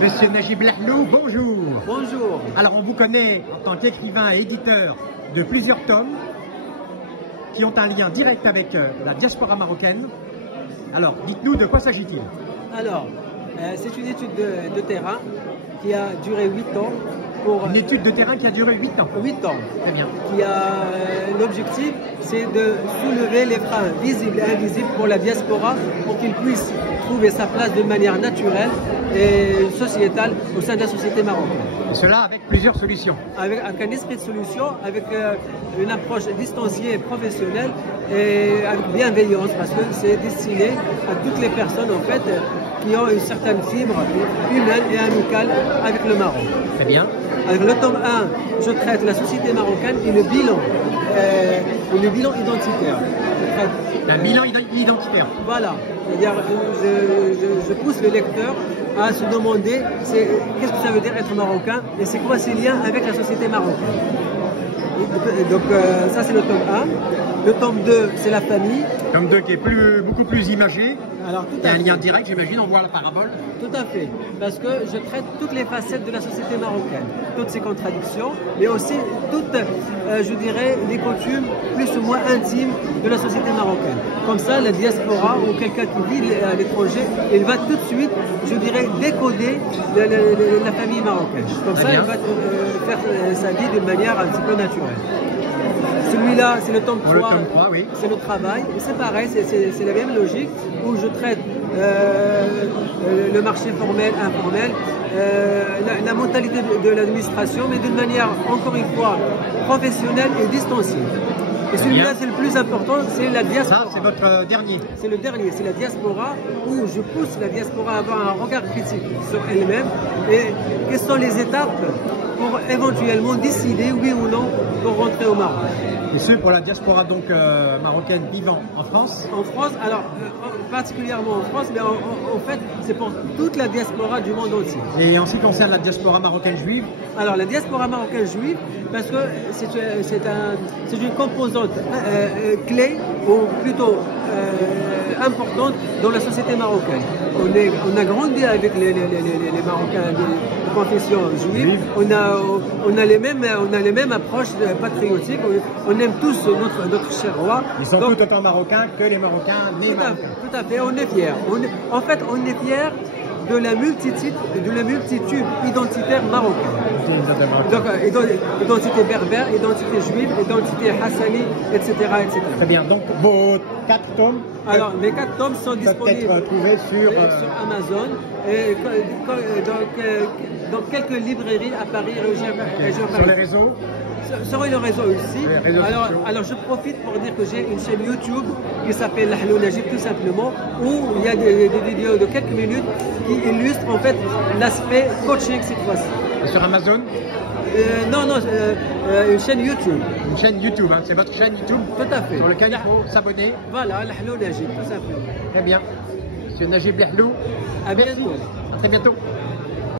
Monsieur Najib Lahlou, bonjour. Bonjour. Alors on vous connaît en tant qu'écrivain et éditeur de plusieurs tomes qui ont un lien direct avec la diaspora marocaine. Alors dites-nous de quoi s'agit-il? Alors, c'est une étude de terrain qui a duré 8 ans. Une étude de terrain qui a duré 8 ans. 8 ans. Très bien. L'objectif, c'est de soulever les freins visibles et invisibles pour la diaspora pour qu'il puisse trouver sa place de manière naturelle et sociétale au sein de la société marocaine. Et cela avec plusieurs solutions. Avec un esprit de solution, avec une approche distanciée et professionnelle et avec bienveillance parce que c'est destiné à toutes les personnes en fait qui ont une certaine fibre humaine et amicale avec le Maroc. Très bien. Avec le tome 1, je traite la société marocaine et le bilan identitaire. Un bilan identitaire. Voilà. C'est-à-dire, je pousse le lecteur à se demander qu'est-ce que ça veut dire être marocain et c'est quoi ses liens avec la société marocaine. Donc ça c'est le tome 1. Le tome 2 c'est la famille. Tome 2 qui est beaucoup plus imagé. Alors, il y a un lien direct, j'imagine, on voit la parabole. Tout à fait, parce que je traite toutes les facettes de la société marocaine, toutes ses contradictions, mais aussi toutes, je dirais, les coutumes plus ou moins intimes de la société marocaine. Comme ça, la diaspora ou quelqu'un qui vit à l'étranger, il va tout de suite, je dirais, décoder la famille marocaine. Comme ça, il va faire sa vie d'une manière un petit peu naturelle. Celui-là, c'est le tome 3, le tome 3 oui. C'est le travail, et c'est pareil, c'est la même logique, où je traite le marché formel, informel, la mentalité de l'administration, mais d'une manière, encore une fois, professionnelle et distanciée. Et celui-là, c'est le plus important, c'est la diaspora. Ça, c'est votre dernier. C'est le dernier, c'est la diaspora, où je pousse la diaspora à avoir un regard critique sur elle-même, et quelles sont les étapes pour éventuellement décider, oui ou non, pour rentrer au Maroc. Et ce pour la diaspora donc marocaine vivant en France? En France, alors particulièrement en France, mais en fait c'est pour toute la diaspora du monde entier. Et en ce qui concerne la diaspora marocaine juive? Alors la diaspora marocaine juive, parce que c'est une composante clé, ou plutôt importante dans la société marocaine. On a grandi avec les Marocains de confession juive, on a les mêmes approches patriotiques, on aime tous notre cher roi. Ils sont tout autant marocains que les Marocains nés marocains. Tout à fait, on est fiers. En fait, on est fiers de la multitude identitaire marocaine. Donc, identité berbère, identité juive, identité hassani, etc., etc. Très bien, donc vos 4 tomes alors, mes 4 tomes sont disponibles peuvent être trouvés sur Amazon et dans quelques librairies à Paris, région sur les réseaux. Sur les réseaux aussi. Alors je profite pour dire que j'ai une chaîne YouTube qui s'appelle Lahlou Najib tout simplement, où il y a des vidéos de quelques minutes qui illustrent en fait l'aspect coaching cette fois-ci. Et sur Amazon? Non, une chaîne YouTube. Une chaîne YouTube, hein. C'est votre chaîne YouTube? Tout à fait. Sur laquelle il faut s'abonner. Voilà, Lahlou Najib tout simplement. Très bien. Monsieur Najib Lahlou. À bientôt. À très bientôt.